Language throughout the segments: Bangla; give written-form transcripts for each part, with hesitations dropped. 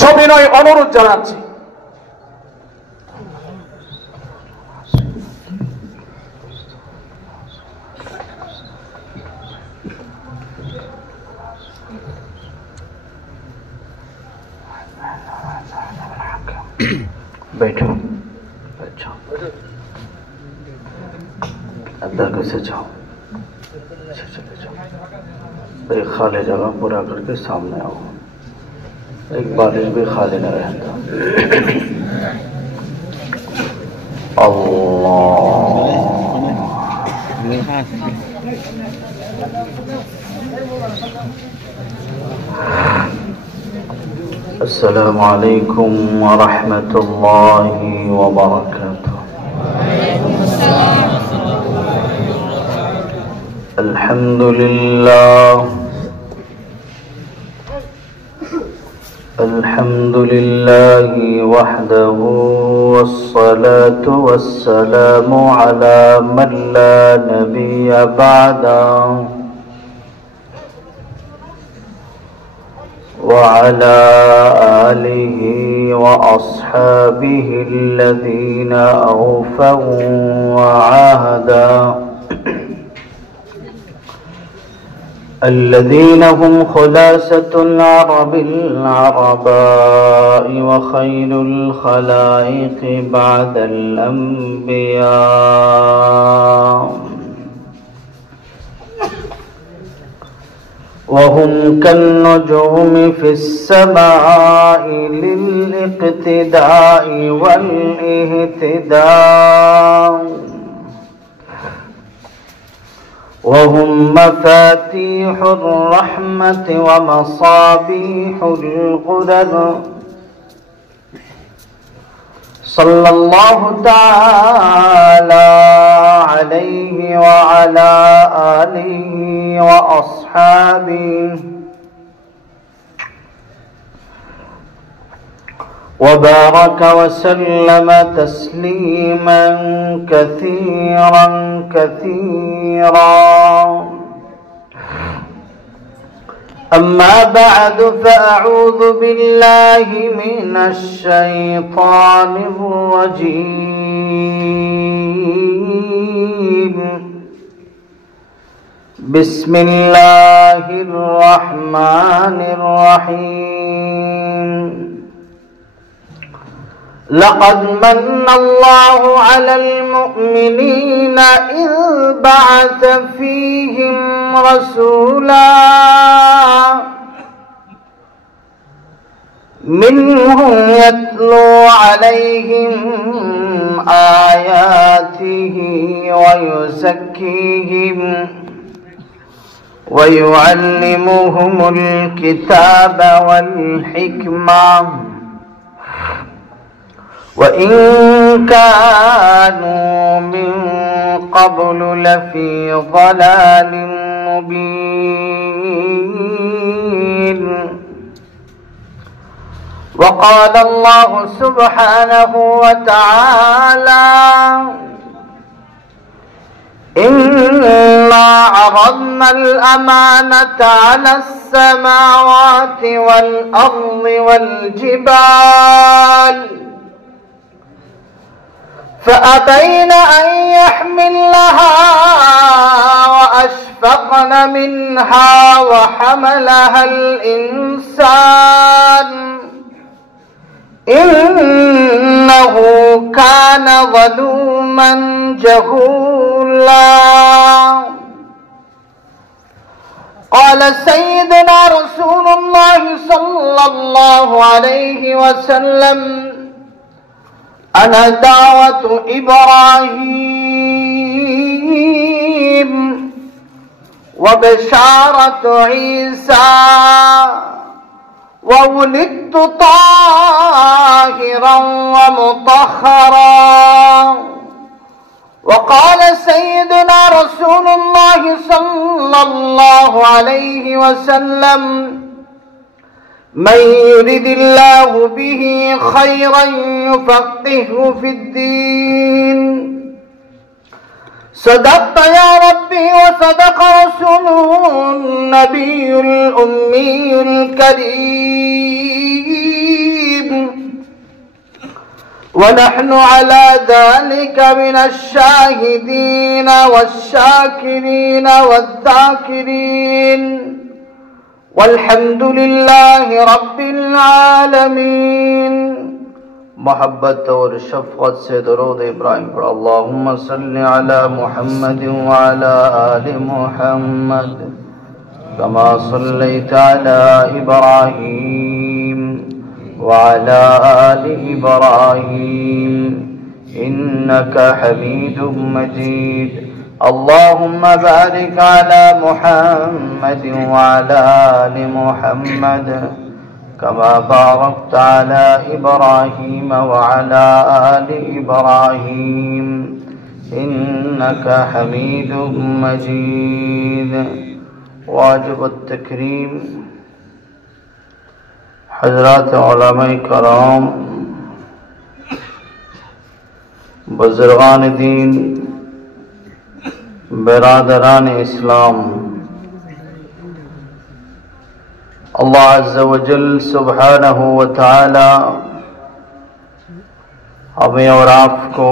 সবিনয় অনুরোধ জানাচ্ছি बैठो। अच्छा अंदर कैसे जाओ, चले जाओ। एक खाली जगह पूरा करके सामने आओ, एक बारिश भी खाली न रहता। अस्सलामु अलैकुम व रहमतुल्लाहि व बरकातुहू। अल्हम्दुलिल्लाह अल्हम्दुलिल्लाहि वहदहू वस्सलातु वस्सलामु अला मन ला नबिय्य बअदहू وعلى آله وأصحابه الذين أوفوا وعاهدا الذين هم خلاصة العرب العرباء وخير الخلائق بعد الأنبياء وهم كالنجوم في السماء للاقتداء والاهتداء وهم مفاتيح الرحمة ومصابيح الغدد صلى الله تعالى عليه وعلى آله وأصحابه وبارك وسلم تسليما كثيرا كثيرا. أما بعد فأعوذ بالله من الشيطان الرجيم. بسم الله الرحمن الرحيم. لقد من الله على المؤمنين إذ بعث فيهم رسولا منهم يتلو عليهم آياته ويزكيهم ويعلمهم الكتاب والحكمة وإن كانوا من قبل لفي ضلال مبين. وقال الله سبحانه وتعالى إنا عرضنا الأمانة على السماوات والأرض والجبال فأبين أن يحملنها وأشفقن منها وحملها الإنسان إنه كان ظلوما جهولا. قال سيدنا رسول الله صلى الله عليه وسلم أنا دعوة إبراهيم وبشارة عيسى وولدت طاهرا ومطهرا. وقال سيدنا رسول الله صلى الله عليه وسلم من يرد الله به خيرا يفقهه في الدين. صدقت يا ربي وصدق رسوله النبي الأمي الكريم ونحن على ذلك من الشاهدين والشاكرين والذاكرين والحمد لله رب العالمين. محبت اور شفقت سے درود ابراہیم پر اللہم صل علی محمد وعلى آل محمد كما صليت على إبراهيم وعلى آل إبراهيم إنك حميد مجيد. اللهم بارك على محمد وعلى آل محمد كما باركت على إبراهيم وعلى آل إبراهيم إنك حميد مجيد. واجب التكريم حضرات علماء کرام، بزرگان دین، برادران اسلام، اللہ عز و جل سبحانہ و تعالی ہمیں اور آپ کو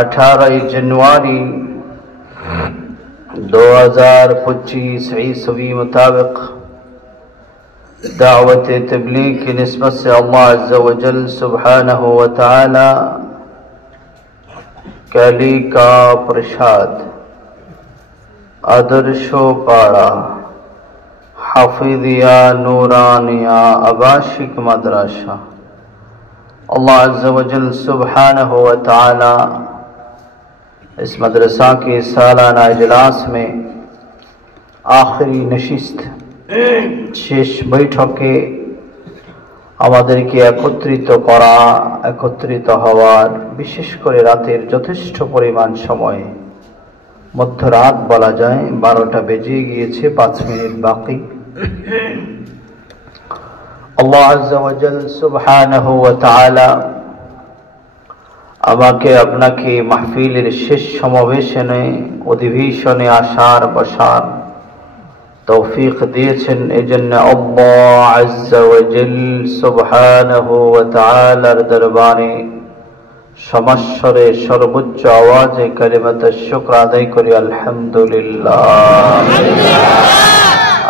18 جنوری 2025 عیسوی مطابق دعوت تبلیغ کی نسبت سے اللہ عز و جل سبحانہ و تعالی کلی کا پرشاد آدرشو پارا حافظیہ نورانیہ عباشق مدرسہ، اللہ عز و جل سبحانہ و تعالی اس مدرسہ کے سالانہ اجلاس میں آخری نشست শেষ বৈঠকে আমাদেরকে একত্রিত হওয়ার, বিশেষ করে রাতের যথেষ্ট পরিমাণ সময়, মধ্যরাত বলা যায়, 12টা বেজে গিয়েছে, 5 মিনিট বাকি। আল্লাহ আযজা ওয়া জাল সুবহানাহু ওয়া তাআলা আমাকে আপনাকে মাহফিলের শেষ সমাবেশনে অধিবেশনে আসার বসার তৌফিক দিয়েছেন। এজন্য আল্লাহ আযজা ওয়া জাল সুবহানাহু ওয়া তাআলার দরবারে সমস্বরে সর্বোচ্চ আওয়াজে কালিমাতুশ শুকর আদায় করি আলহামদুলিল্লাহ।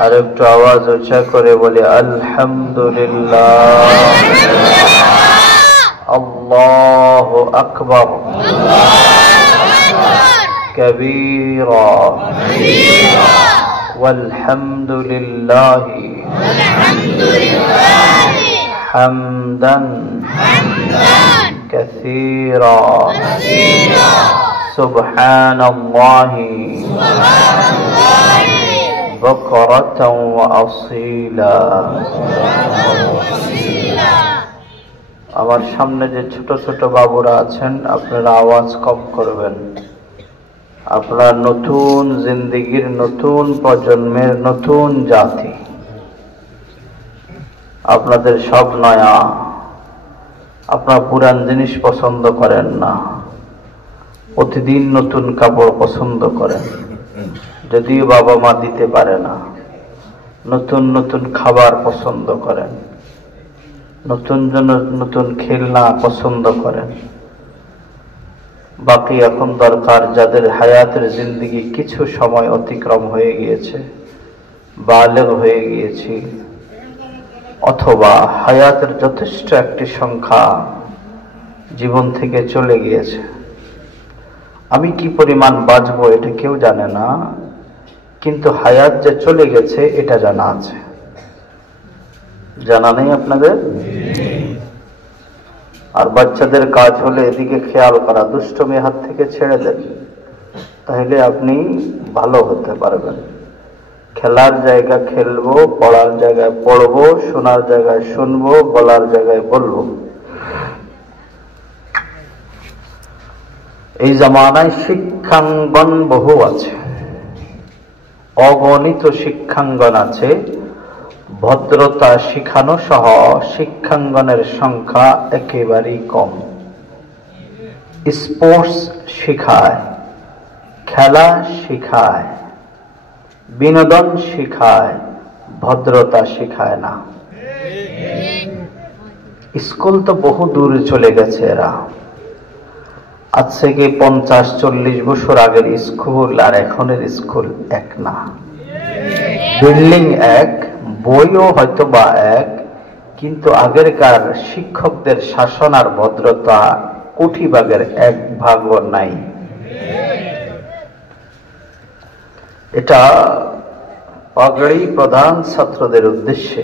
আর একটু আওয়াজ উঁচা করে বলি আলহামদুলিল্লাহ। আল্লাহু আকবার কবীরা والحمد لله حمدا كثيرا سبحان الله بكرة وأصيلا। আমার সামনে যে ছোট ছোট বাবুরা আছেন, আপনারা আওয়াজ কম করবেন। আপনার নতুন জিন্দেগির নতুন প্রজন্মের নতুন জাতি, আপনাদের সব নয়া, আপনার পুরান জিনিস পছন্দ করেন না, প্রতিদিন নতুন কাপড় পছন্দ করেন, যদিও বাবা মা দিতে পারে না। নতুন নতুন খাবার পছন্দ করেন, নতুন নতুন খেলনা পছন্দ করেন। বাকি এখন দরকার যাদের হায়াতের জিন্দেগি কিছু সময় অতিক্রম হয়ে গিয়েছে, বালেগ হয়ে গিয়েছি, অথবা হায়াতের যথেষ্ট একটি সংখ্যা জীবন থেকে চলে গিয়েছে। আমি কি পরিমাণ বাঁচবো এটা কেউ জানে না, কিন্তু হায়াত যে চলে গেছে এটা জানা আছে। জানা নেই আপনাদের? আর বাচ্চাদের কাজ হলে এদিকে খেয়াল করা, দুষ্টমি হাত থেকে ছেড়ে দেন, তাহলে আপনি ভালো হতে পারবেন। খেলার জায়গা খেলবো, পড়ার জায়গায় পড়বো, শোনার জায়গায় শুনবো, বলার জায়গায় বলবো। এই জামানায় শিক্ষাঙ্গন বহু আছে, অগণিত শিক্ষাঙ্গন আছে। ভদ্রতা শিখানো সহ শিক্ষাঙ্গনের সংখ্যা একেবারেই কম। স্পোর্টস শিখায়, খেলা শিখায়, বিনোদন শিখায়, ভদ্রতা শিখায় না। স্কুল তো বহু দূরে চলে গেছে এরা। আজ থেকে 50-40 বছর আগের স্কুল আর এখনের স্কুল এক না। বিল্ডিং এক, বইও হয়তো বা এক, কিন্তু আগেরকার শিক্ষকদের শাসন আর ভদ্রতা কোটি ভাগের এক ভাগও নাই। এটা পাগড়ি প্রধান ছাত্রদের উদ্দেশ্যে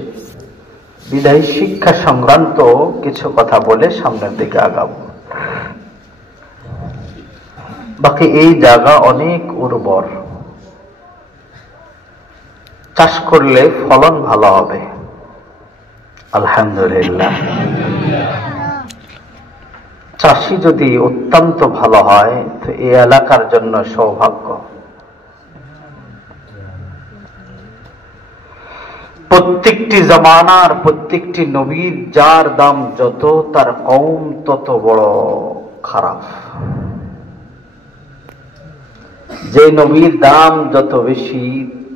বিদায়ী শিক্ষা সংক্রান্ত কিছু কথা বলে সামনের দিকে আগাবো। বাকি এই জায়গা অনেক উর্বর, চাষ করলে ফলন ভালো হবে আলহামদুলিল্লাহ। চাষি যদি অত্যন্ত ভালো হয় তো এই এলাকার জন্য সৌভাগ্য। প্রত্যেকটি জামানার প্রত্যেকটি নবীর যার দাম যত, তার কওম তত বড় খারাপ। যে নবীর দাম যত বেশি,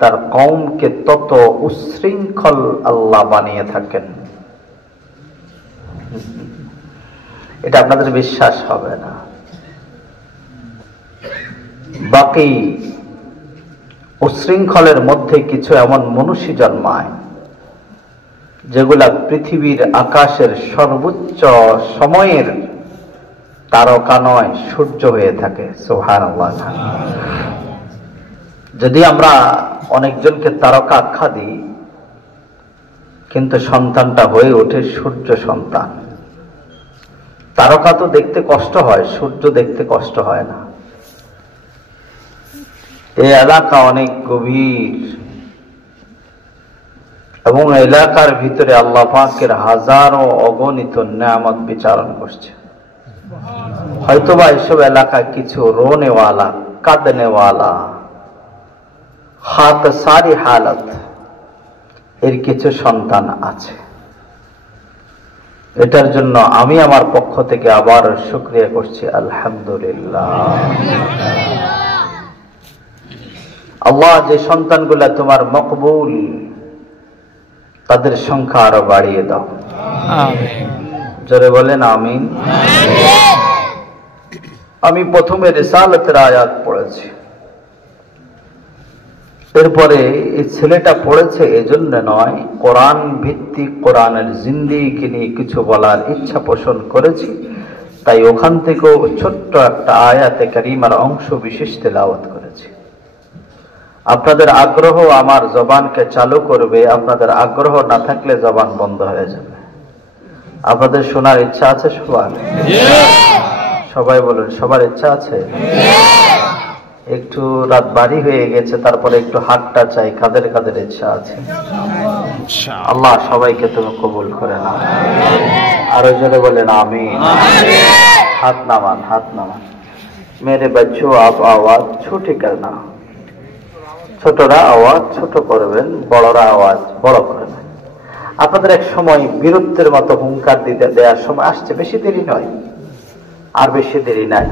তার কওমকে তত উচ্ছৃঙ্খল আল্লাহ বানিয়ে থাকেন। এটা আপনাদের বিশ্বাস হবে না। বাকি উচ্ছৃঙ্খলের মধ্যে কিছু এমন মনীষী জন্মায় যেগুলা পৃথিবীর আকাশের সর্বোচ্চ সময়ের তারকা নয়, সূর্য হয়ে থাকে। সুবহানাল্লাহ। যদি আমরা অনেকজনকে তারকা আখ্যা দিই, কিন্তু সন্তানটা হয়ে ওঠে সূর্য সন্তান। তারকা তো দেখতে কষ্ট হয়, সূর্য দেখতে কষ্ট হয় না। এই এলাকা অনেক গভীর এবং এলাকার ভিতরে আল্লাহ পাকের হাজারো অগণিত নেয়ামত বিচারণ করছে। হয়তোবা এসব এলাকায় কিছু রোনেওয়ালা, কাঁদনেওয়ালা, হাত সারি হালত এর কিছু সন্তান আছে। এটার জন্য আমি আমার পক্ষ থেকে আবার শুকরিয়া করছি আলহামদুলিল্লাহ। আল্লাহ যে সন্তানগুলা তোমার মকবুল, তাদের সংখ্যা আরো বাড়িয়ে দাও। জোরে বলেন আমিন। আমি প্রথমে রিসালাতের আয়াত পড়েছি, এরপরে এই ছেলেটা পড়েছে এজন্য নয়, কোরআন ভিত্তিক কোরআনের জিন্দেগি নিয়ে কিছু বলার ইচ্ছা পোষণ করেছি, তাই ওখান থেকেও ছোট্ট একটা আয়াতে কারিমার অংশ বিশেষ তেলাওয়াত করেছি। আপনাদের আগ্রহ আমার জবানকে চালু করবে, আপনাদের আগ্রহ না থাকলে জবান বন্ধ হয়ে যাবে। আপনাদের শোনার ইচ্ছা আছে সবার? সবাই বলুন, সবার ইচ্ছা আছে? একটু রাত বাড়ি হয়ে গেছে, তারপরে একটু হাতটা চাই। কাদের কাদের ইচ্ছা আছে? আল্লাহ সবাইকে তুমি কবুল করে নাও। আরো জোরে বলেন আমিন। হাত নামান, হাত নামান। মেরে বাচ্চো আপ আওয়াজ ছোটি করনা। ছোটরা আওয়াজ ছোট করবেন, বড়রা আওয়াজ বড় করবেন। আপনাদের এক সময় বীরত্বের মতো হুঙ্কার দিতে দেওয়ার সময় আসছে, বেশি দেরি নয়, আর বেশি দেরি নাই।